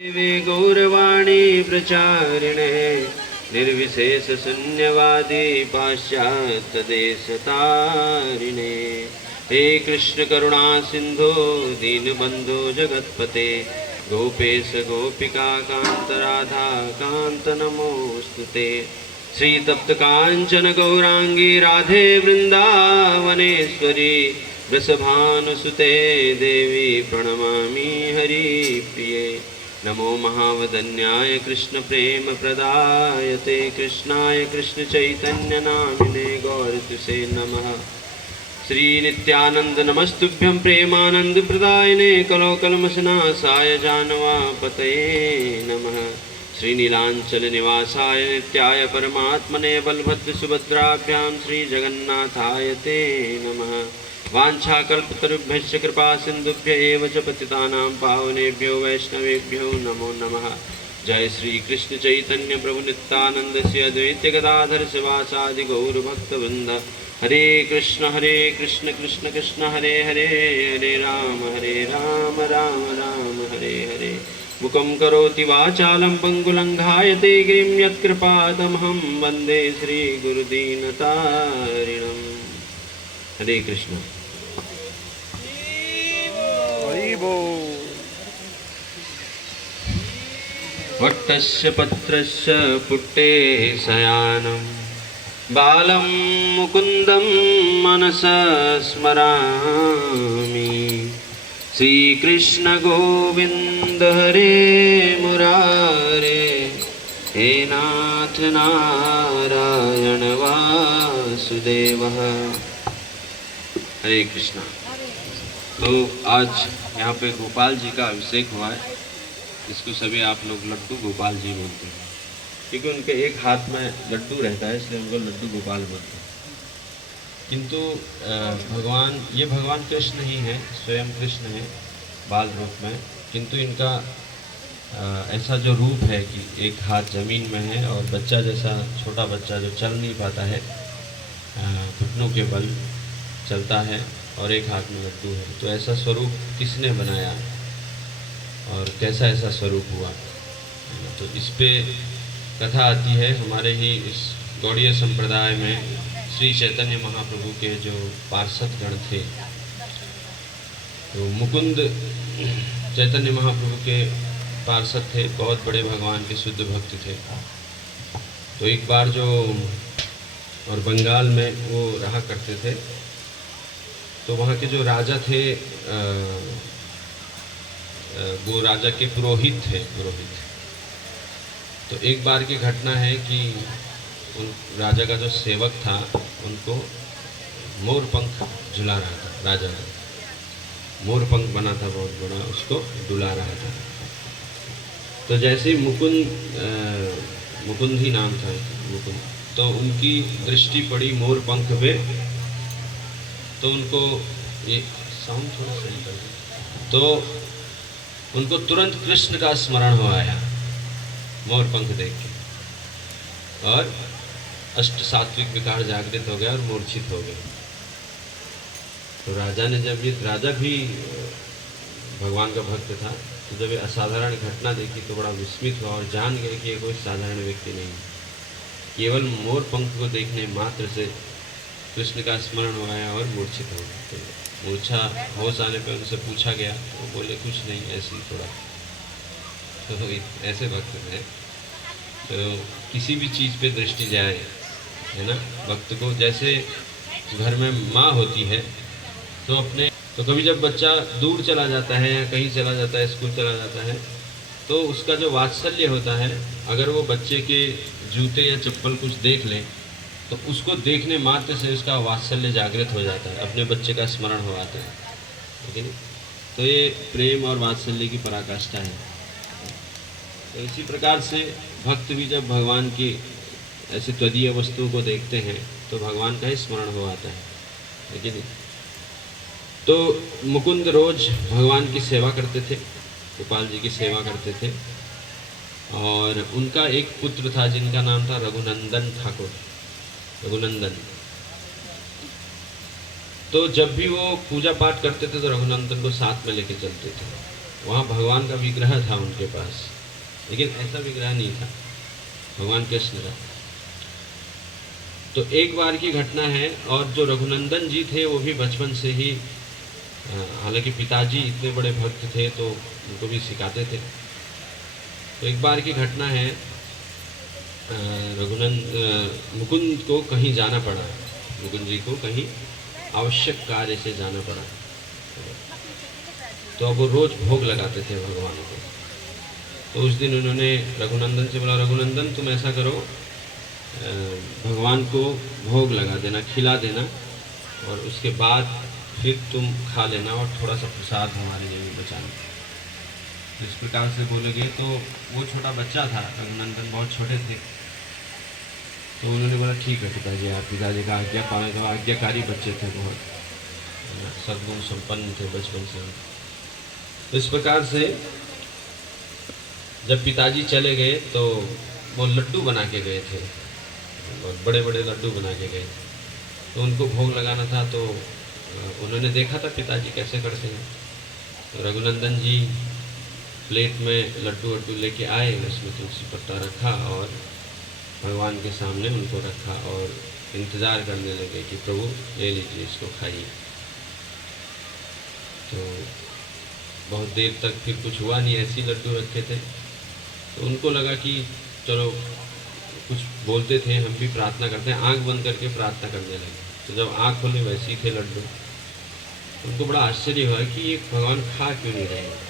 देवे गौरवाणी प्रचारिणे निर्विशेष शून्यवादी पाश्चात्य देशतारिणे। हे कृष्ण करुणा सिंधु दीनबंधु जगत्पते गोपेश गोपिका कांत राधा कांत नमोस्तुते। श्री तप्त कांचन गौरांगी राधे वृंदावनेश्वरी वृषभानुसुते देवी प्रणमामि हरिप्रिये। नमो महावदन्याय कृष्ण प्रेम प्रदायते कृष्णाय कृष्ण चैतन्य नामिने गौरतुसे नमः। श्री नित्यानंद नमस्तुभ्यं प्रेमानंद प्रदायने कलोकलमशनासाय जानवापतये नमः। श्री नीलांचल निवासाय नित्याय परमात्मने बलभद्र सुभद्राभ्यां श्री जगन्नाथाय ते नमः। वाञ्छाकल्पतरुभ्यश्च कृपा सिन्धुभ्य एव च पतितानां पावनेभ्यो वैष्णवेभ्यो नमो नमः। जय श्री कृष्ण चैतन्य प्रभु नित्यानंद श्री अद्वैत गदाधर शिवासादि गौर भक्तवृंद। हरे कृष्ण कृष्ण कृष्ण हरे हरे हरे राम राम राम हरे हरे। मुखं करोति वाचालं पङ्गुलङ्घायते गिरिं यत्कृपातमहं वन्दे श्रीगुरुदीनतारिणम्। हरे कृष्ण। वट्टस्य पत्रस्य पुट्टे शयानं बालं मुकुन्दं मनसा स्मरामि। श्रीकृष्ण गोविन्द हरे मुरारे हे नाथ नारायण वासुदेवः। हरे कृष्णा। तो आज यहाँ पे गोपाल जी का अभिषेक हुआ है। इसको सभी आप लोग लड्डू गोपाल जी बोलते हैं, क्योंकि उनके एक हाथ में लड्डू रहता है, इसलिए उनको लड्डू गोपाल बोलते हैं। किंतु ये भगवान कृष्ण ही हैं, स्वयं कृष्ण हैं बाल रूप में। किंतु इनका ऐसा जो रूप है कि एक हाथ जमीन में है और बच्चा जैसा छोटा बच्चा जो चल नहीं पाता है, घुटनों के बल चलता है और एक हाथ में लड्डू है। तो ऐसा स्वरूप किसने बनाया और कैसा ऐसा स्वरूप हुआ? तो इस पे कथा आती है हमारे ही इस गौड़ीय संप्रदाय में। श्री चैतन्य महाप्रभु के जो पार्षद गण थे, तो मुकुंद चैतन्य महाप्रभु के पार्षद थे, बहुत बड़े भगवान के शुद्ध भक्त थे। तो एक बार जो और बंगाल में वो रहा करते थे, तो वहाँ के जो राजा थे वो राजा के पुरोहित थे। तो एक बार की घटना है कि उन राजा का जो सेवक था उनको मोर पंख झुला रहा था। राजा का मोर पंख बना था बहुत बड़ा, उसको डुला रहा था। तो जैसे ही मुकुंद ही नाम था मुकुंद, तो उनकी दृष्टि पड़ी मोर पंख पे, तो उनको ये साउंड थोड़ा सही कर दो, तो उनको तुरंत कृष्ण का स्मरण हो आया मोर पंख देख के, और अष्ट सात्विक विकार जागृत हो गया और मूर्छित हो गए। तो राजा ने जब ये, राजा भी भगवान का भक्त था, तो जब ये असाधारण घटना देखी तो बड़ा विस्मित हुआ और जान गए कि ये कोई साधारण व्यक्ति नहीं, केवल मोर पंख को देखने मात्र से कृष्ण का स्मरण हो आया और मूर्छित हो गए। तो मूर्छा होश आने पर उनसे पूछा गया, वो बोले कुछ नहीं, ऐसे ही थोड़ा। तो ऐसे भक्त हैं। तो किसी भी चीज़ पे दृष्टि जाए, है ना, भक्त को। जैसे घर में माँ होती है, तो कभी जब बच्चा दूर चला जाता है या कहीं चला जाता है, स्कूल चला जाता है, तो उसका जो वात्सल्य होता है, अगर वो बच्चे के जूते या चप्पल कुछ देख ले, तो उसको देखने मात्र से उसका वात्सल्य जागृत हो जाता है, अपने बच्चे का स्मरण हो आता है। ठीक है। तो ये प्रेम और वात्सल्य की पराकाष्ठा है। तो इसी प्रकार से भक्त भी जब भगवान की ऐसी त्वदीय वस्तुओं को देखते हैं तो भगवान का ही स्मरण हो आता है। ठीक है। तो मुकुंद रोज भगवान की सेवा करते थे, गोपाल जी की सेवा करते थे, और उनका एक पुत्र था जिनका नाम था रघुनंदन ठाकुर, रघुनंदन। तो जब भी वो पूजा पाठ करते थे तो रघुनंदन को साथ में लेके चलते थे। वहाँ भगवान का विग्रह था उनके पास, लेकिन ऐसा विग्रह नहीं था भगवान कृष्ण का। तो एक बार की घटना है, और जो रघुनंदन जी थे वो भी बचपन से ही, हालांकि पिताजी इतने बड़े भक्त थे तो उनको भी सिखाते थे। तो एक बार की घटना है, मुकुंद को कहीं जाना पड़ा, मुकुंद जी को कहीं आवश्यक कार्य से जाना पड़ा। तो अब वो रोज भोग लगाते थे भगवान को। तो उस दिन उन्होंने रघुनंदन से बोला, रघुनंदन तुम ऐसा करो, भगवान को भोग लगा देना, खिला देना, और उसके बाद फिर तुम खा लेना, और थोड़ा सा प्रसाद हमारे लिए भी बचाना। इस प्रकार से बोले गए। तो वो छोटा बच्चा था, रघुनंदन बहुत छोटे थे, तो उन्होंने बोला ठीक है पिताजी, आप पिताजी का आज्ञा पालन करो। आज्ञाकारी बच्चे थे, बहुत सद्गुण संपन्न थे बचपन से। तो इस प्रकार से जब पिताजी चले गए तो वो लड्डू बना के गए थे, बहुत बड़े बड़े लड्डू बना के गए थे। तो उनको भोग लगाना था, तो उन्होंने देखा था पिताजी कैसे करते हैं। तो रघुनंदन जी प्लेट में लड्डू वड्डू लेके आए, उसमें तुलसी पत्ता रखा और भगवान के सामने उनको रखा, और इंतज़ार करने लगे कि प्रभु ले लीजिए, इसको खाइए। तो बहुत देर तक फिर कुछ हुआ नहीं, ऐसे ही लड्डू रखे थे। तो उनको लगा कि चलो कुछ बोलते थे, हम भी प्रार्थना करते हैं, आंख बंद करके प्रार्थना करने लगे। तो जब आंख खोले वैसे ही थे लड्डू। उनको बड़ा आश्चर्य हुआ कि ये भगवान खा क्यों नहीं रहे।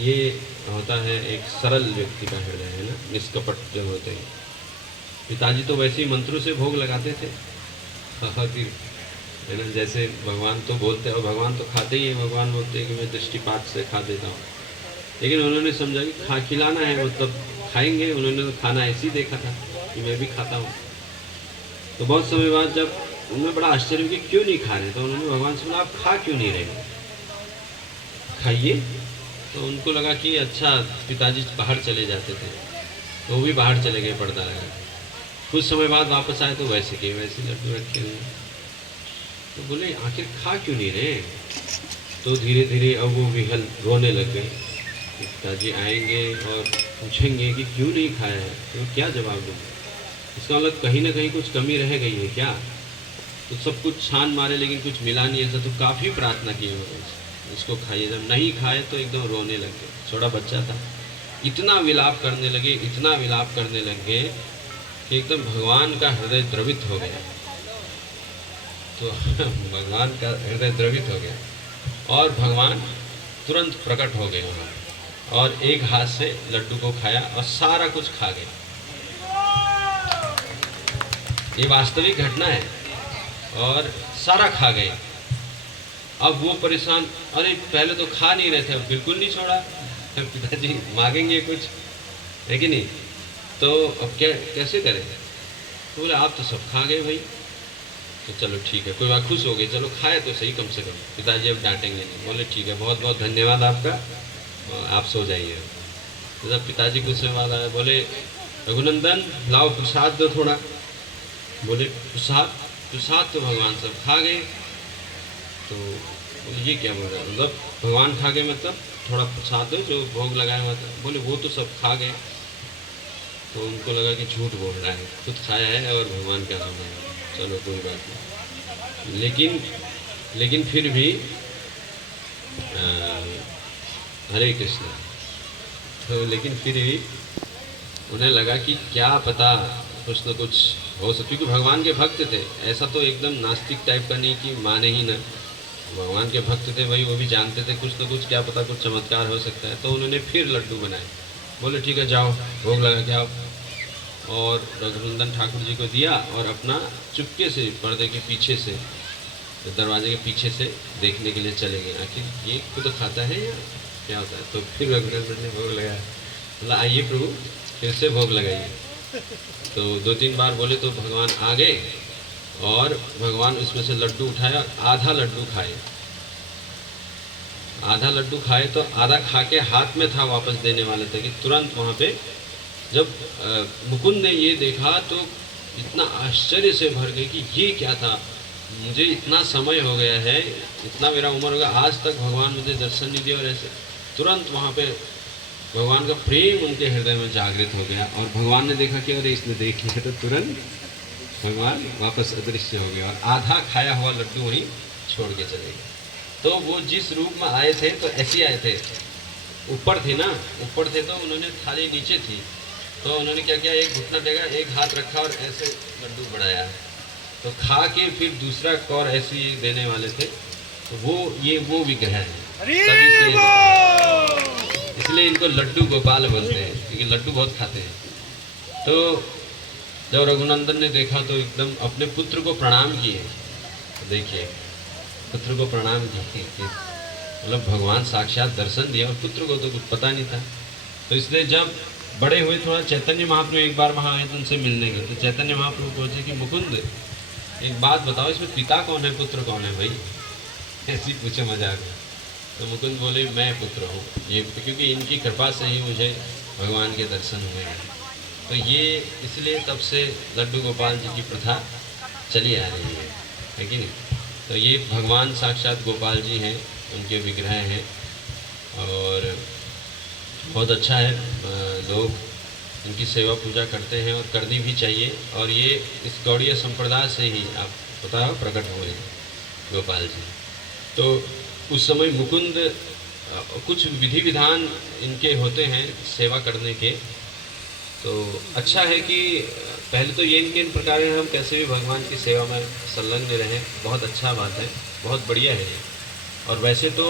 ये होता है एक सरल व्यक्ति का हृदय, है ना, निष्कपट जो होते हैं। पिताजी तो वैसे ही मंत्रों से भोग लगाते थे, फिर है ना, जैसे भगवान तो बोलते हैं और भगवान तो खाते ही हैं, भगवान बोलते हैं कि मैं दृष्टिपात से खा देता हूँ। लेकिन उन्होंने समझा कि खिलाना है, मतलब खाएंगे। उन्होंने तो खाना ऐसे ही देखा था कि मैं भी खाता हूँ। तो बहुत समय बाद जब उन्हें बड़ा आश्चर्य कि क्यों नहीं खा रहे, तो उन्होंने भगवान से बोला आप खा क्यों नहीं रहे, खाइए। तो उनको लगा कि अच्छा, पिताजी बाहर चले जाते थे तो वो भी बाहर चले गए पर्दा लगा। कुछ समय बाद वापस आए तो वैसे के वैसे लड्डू रखे हुए। तो बोले आखिर खा क्यों नहीं रहे। तो धीरे धीरे अब वो विहल रोने लग गए। पिताजी आएंगे और पूछेंगे कि क्यों नहीं खाया है, तो क्या जवाब दूँगा। इसका मतलब कहीं ना कहीं कुछ कमी रह गई है क्या। तो सब कुछ छान मारे लेकिन कुछ मिला नहीं ऐसा। तो काफ़ी प्रार्थना की उन्होंने, इसको खाइए। जब नहीं खाए तो एकदम रोने लग गए। छोटा बच्चा था, इतना विलाप करने लगे, इतना विलाप करने लग गए कि एकदम भगवान का हृदय द्रवित हो गया। तो भगवान का हृदय द्रवित हो गया और भगवान तुरंत प्रकट हो गए वहाँ, और एक हाथ से लड्डू को खाया और सारा कुछ खा गए। ये वास्तविक घटना है, और सारा खा गए। अब वो परेशान, अरे पहले तो खा नहीं रहे थे, अब बिल्कुल नहीं छोड़ा, पिताजी मांगेंगे कुछ, है कि नहीं। तो अब क्या कैसे करें। तो बोले आप तो सब खा गए भाई। तो चलो ठीक है, कोई बात, खुश हो गए, चलो खाए तो सही कम से कम, पिताजी अब डांटेंगे नहीं। बोले ठीक है, बहुत बहुत धन्यवाद आपका, आप सो जाइए। तो जब पिताजी कुछ समय बाद आए, बोले रघुनंदन लाओ प्रसाद दो थोड़ा। बोले प्रसाद, प्रसाद तो भगवान सब खा गए। तो बोले ये क्या बोल रहा है, मतलब भगवान खा गए मतलब थोड़ा प्रसाद दो जो भोग लगाया हुआ था। बोले वो तो सब खा गए। तो उनको लगा कि झूठ बोल रहा है, खुद खाया है और भगवान का नाम है। चलो कोई बात नहीं। लेकिन फिर भी हरे कृष्ण। तो लेकिन फिर भी उन्हें लगा कि क्या पता कुछ न कुछ हो सकता, क्योंकि भगवान के भक्त थे। ऐसा तो एकदम नास्तिक टाइप का नहीं कि माने ही ना, भगवान के भक्त थे भाई, वो भी जानते थे कुछ न कुछ, क्या पता कुछ चमत्कार हो सकता है। तो उन्होंने फिर लड्डू बनाए। बोले ठीक है जाओ भोग लगा के आओ। और रघुनंदन ठाकुर जी को दिया और अपना चुपके से पर्दे के पीछे से, दरवाजे के पीछे से देखने के लिए चले गए, आखिर ये खुद खाता है या क्या होता है। तो फिर रघुनंदन ने भोग लगाया, बोला आइए प्रभु फिर से भोग लगाइए। तो 2-3 बार बोले तो भगवान आ गए और भगवान उसमें से लड्डू उठाया, आधा लड्डू खाए। आधा लड्डू खाए तो आधा खा के हाथ में था, वापस देने वाले थे कि तुरंत वहाँ पे जब मुकुंद ने ये देखा तो इतना आश्चर्य से भर गए कि ये क्या था। मुझे इतना समय हो गया है, इतना मेरा उम्र हो गया, आज तक भगवान मुझे दर्शन नहीं दिया। और ऐसे तुरंत वहाँ पे भगवान का प्रेम उनके हृदय में जागृत हो गया, और भगवान ने देखा कि अरे इसने देख लिया, तो तुरंत भगवान वापस अदृश्य हो गया और आधा खाया हुआ लड्डू वहीं छोड़ के चले गए। तो वो जिस रूप में आए थे तो ऐसे आए थे, ऊपर थे ना, ऊपर थे तो उन्होंने थाली नीचे थी, तो उन्होंने क्या किया, एक घुटना टेका, एक हाथ रखा और ऐसे लड्डू बढ़ाया, तो खा के फिर दूसरा कौर ऐसे ही देने वाले थे। तो वो विग्रह है, तभी से इसलिए इनको लड्डू गोपाल बोलते हैं, क्योंकि लड्डू बहुत खाते हैं। तो जब रघुनंदन ने देखा तो एकदम अपने पुत्र को प्रणाम किए। तो देखिए, पुत्र को प्रणाम किए, मतलब भगवान साक्षात दर्शन दिया, और पुत्र को तो कुछ पता नहीं था। तो इसलिए जब बड़े हुए, थोड़ा चैतन्य महाप्रभु एक बार वहाँ आए तो उनसे मिलने गए, तो चैतन्य महाप्रभु पूछे कि मुकुंद एक बात बताओ, इसमें पिता कौन है, पुत्र कौन है भाई, ऐसी पूछे मजाक में। तो मुकुंद बोले मैं पुत्र हूँ, ये क्योंकि इनकी कृपा से ही मुझे भगवान के दर्शन हुए हैं। तो ये इसलिए तब से लड्डू गोपाल जी की प्रथा चली आ रही है कि नहीं। तो ये भगवान साक्षात गोपाल जी हैं, उनके विग्रह हैं, और बहुत अच्छा है, लोग इनकी सेवा पूजा करते हैं और करनी भी चाहिए। और ये इस गौड़ीय संप्रदाय से ही आप पता हो प्रकट हुए गोपाल जी। तो उस समय मुकुंद कुछ विधि विधान इनके होते हैं सेवा करने के। तो अच्छा है कि पहले तो ये इनके इन प्रकार हम कैसे भी भगवान की सेवा में संलग्न रहें, बहुत अच्छा बात है, बहुत बढ़िया है ये। और वैसे तो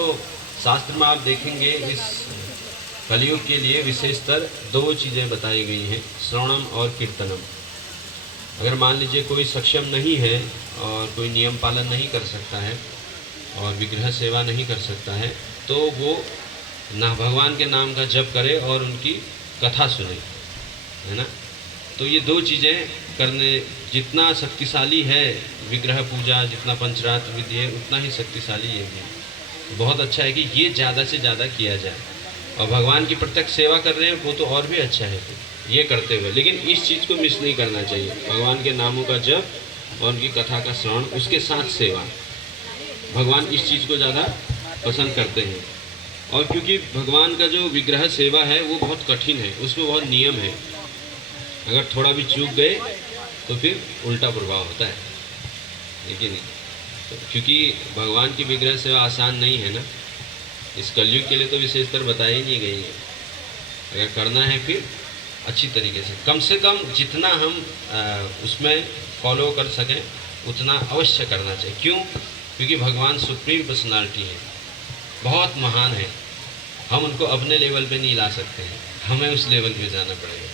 शास्त्र में आप देखेंगे इस कलयुग के लिए विशेषतर 2 चीज़ें बताई गई हैं, श्रवणम और कीर्तनम। अगर मान लीजिए कोई सक्षम नहीं है और कोई नियम पालन नहीं कर सकता है और विग्रह सेवा नहीं कर सकता है, तो वो ना भगवान के नाम का जप करे और उनकी कथा सुने, है ना। तो ये 2 चीज़ें करने, जितना शक्तिशाली है विग्रह पूजा, जितना पंचरात्र विधि है, उतना ही शक्तिशाली ये भी है। बहुत अच्छा है कि ये ज़्यादा से ज़्यादा किया जाए, और भगवान की प्रत्यक्ष सेवा कर रहे हैं वो तो और भी अच्छा है ये करते हुए। लेकिन इस चीज़ को मिस नहीं करना चाहिए, भगवान के नामों का जप और उनकी कथा का श्रवण, उसके साथ सेवा। भगवान इस चीज़ को ज़्यादा पसंद करते हैं। और क्योंकि भगवान का जो विग्रह सेवा है वो बहुत कठिन है, उसमें बहुत नियम है, अगर थोड़ा भी चूक गए तो फिर उल्टा प्रभाव होता है, लेकिन क्योंकि भगवान की विग्रह सेवा आसान नहीं है ना, इस कलयुग के लिए तो विशेषतर बताई नहीं गई है। अगर करना है फिर अच्छी तरीके से कम जितना हम उसमें फॉलो कर सकें उतना अवश्य करना चाहिए। क्यों? क्योंकि भगवान सुप्रीम पर्सनालिटी है, बहुत महान है, हम उनको अपने लेवल पे नहीं ला सकते हैं, हमें उस लेवल पे जाना पड़ेगा,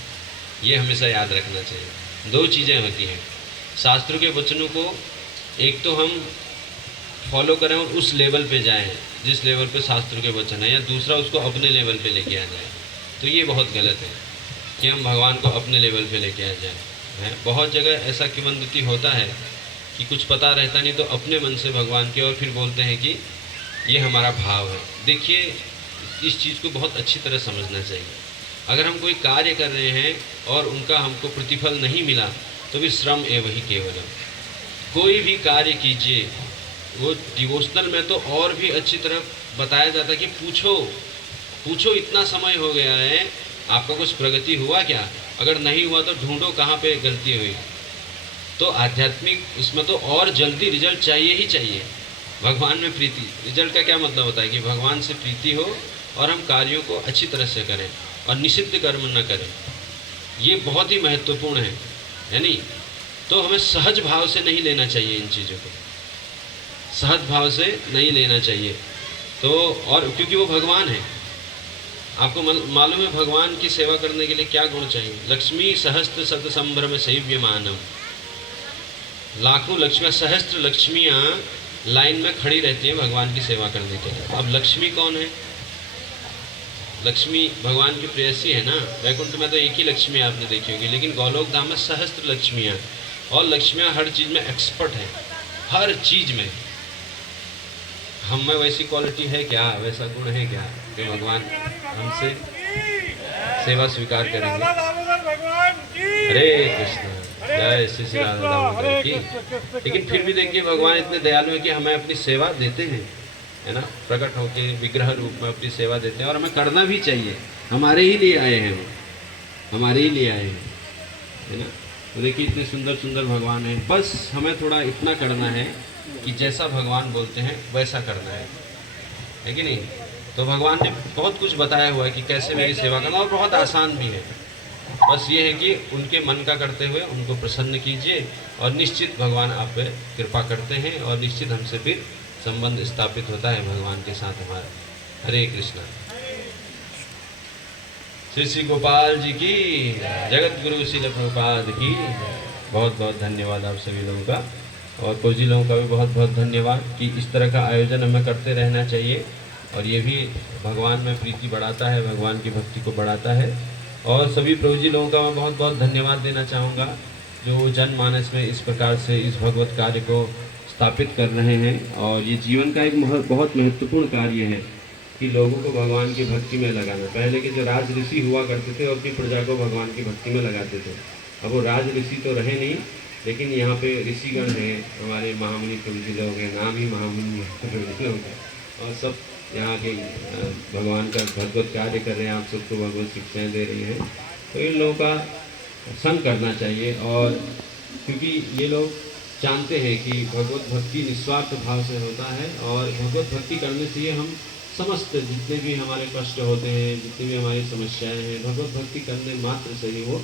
ये हमेशा याद रखना चाहिए। 2 चीज़ें होती हैं, शास्त्रों के वचनों को एक तो हम फॉलो करें और उस लेवल पे जाएं जिस लेवल पे शास्त्रों के वचन है, या दूसरा उसको अपने लेवल पे लेके आ जाए। तो ये बहुत गलत है कि हम भगवान को अपने लेवल पे लेके आ जाएं। है बहुत जगह ऐसा किंवदंती होता है कि कुछ पता रहता नहीं तो अपने मन से भगवान के, और फिर बोलते हैं कि ये हमारा भाव है। देखिए, इस चीज़ को बहुत अच्छी तरह समझना चाहिए। अगर हम कोई कार्य कर रहे हैं और उनका हमको प्रतिफल नहीं मिला तो भी श्रम एवं ही केवलम। कोई भी कार्य कीजिए, वो डिवोशनल में तो और भी अच्छी तरह बताया जाता है कि पूछो इतना समय हो गया है, आपका कुछ प्रगति हुआ क्या? अगर नहीं हुआ तो ढूंढो कहाँ पे गलती हुई। तो आध्यात्मिक उसमें तो और जल्दी रिजल्ट चाहिए ही चाहिए। भगवान में प्रीति, रिजल्ट का क्या मतलब होता है कि भगवान से प्रीति हो और हम कार्यों को अच्छी तरह से करें और निषिद्ध कर्म न करें, ये बहुत ही महत्वपूर्ण है नहीं। तो हमें सहज भाव से नहीं लेना चाहिए, इन चीज़ों को सहज भाव से नहीं लेना चाहिए। तो और क्योंकि वो भगवान है, आपको मालूम है भगवान की सेवा करने के लिए क्या गुण चाहिए। लक्ष्मी सहस्त्र शत संभ्रम सेव्यमानम, लाखों लक्ष्मियाँ, सहस्त्र लक्ष्मियाँ लाइन में खड़ी रहती हैं भगवान की सेवा करने के लिए। अब लक्ष्मी कौन है? लक्ष्मी भगवान की प्रेयसी है ना। वैकुंठ में तो एक ही लक्ष्मी आपने देखी होगी, लेकिन गोलोक धाम में सहस्त्र लक्ष्मियाँ, और लक्ष्मियाँ हर चीज़ में एक्सपर्ट हैं, हर चीज़ में। हम में वैसी क्वालिटी है क्या, वैसा गुण है क्या कि भगवान हमसे सेवा स्वीकार करेंगे? हरे कृष्ण। जय श्री श्री राधा दामोदर की। लेकिन फिर भी देखिए भगवान इतने दयालु है कि हमें अपनी सेवा देते हैं, है ना, प्रकट होकर विग्रह रूप में अपनी सेवा देते हैं और हमें करना भी चाहिए। हमारे ही लिए आए हैं वो, हमारे ही लिए आए हैं, है ना। तो देखिए इतने सुंदर सुंदर भगवान हैं, बस हमें थोड़ा इतना करना है कि जैसा भगवान बोलते हैं वैसा करना है कि नहीं। तो भगवान ने बहुत कुछ बताया हुआ है कि कैसे मेरी सेवा करना, और बहुत आसान भी है। बस ये है कि उनके मन का करते हुए उनको प्रसन्न कीजिए और निश्चित भगवान आप पे कृपा करते हैं और निश्चित हमसे फिर संबंध स्थापित होता है भगवान के साथ हमारा। हरे कृष्णा। श्री श्री गोपाल जी की, जगत गुरु श्रील प्रभुपाद की। बहुत बहुत धन्यवाद आप सभी लोगों का, और फौजी लोगों का भी बहुत बहुत धन्यवाद कि इस तरह का आयोजन हमें करते रहना चाहिए, और ये भी भगवान में प्रीति बढ़ाता है, भगवान की भक्ति को बढ़ाता है। और सभी प्रभुजी लोगों का मैं बहुत बहुत धन्यवाद देना चाहूँगा जो जनमानस में इस प्रकार से इस भगवत कार्य को स्थापित कर रहे हैं। और ये जीवन का एक बहुत महत्वपूर्ण कार्य है कि लोगों को भगवान की भक्ति में लगाना। पहले के जो राज ऋषि हुआ करते थे और अपनी प्रजा को भगवान की भक्ति में लगाते थे, अब वो राज ऋषि तो रहे नहीं, लेकिन यहाँ पे ऋषिगण हैं, हमारे महामुनि प्रभुजी लोग हैं, नाम ही महामुनि प्रभुजी लोग हैं, और सब यहाँ के भगवान का भगवत कार्य कर रहे हैं, आप सबको भगवत शिक्षाएँ दे रही हैं। तो इन लोगों का संग करना चाहिए, और क्योंकि ये लोग जानते हैं कि भगवत भक्ति निस्वार्थ भाव से होता है, और भगवत भक्ति करने से ये हम समस्त जितने भी हमारे कष्ट होते हैं, जितनी भी हमारी समस्याएं हैं, भगवत भक्ति करने मात्र से ही वो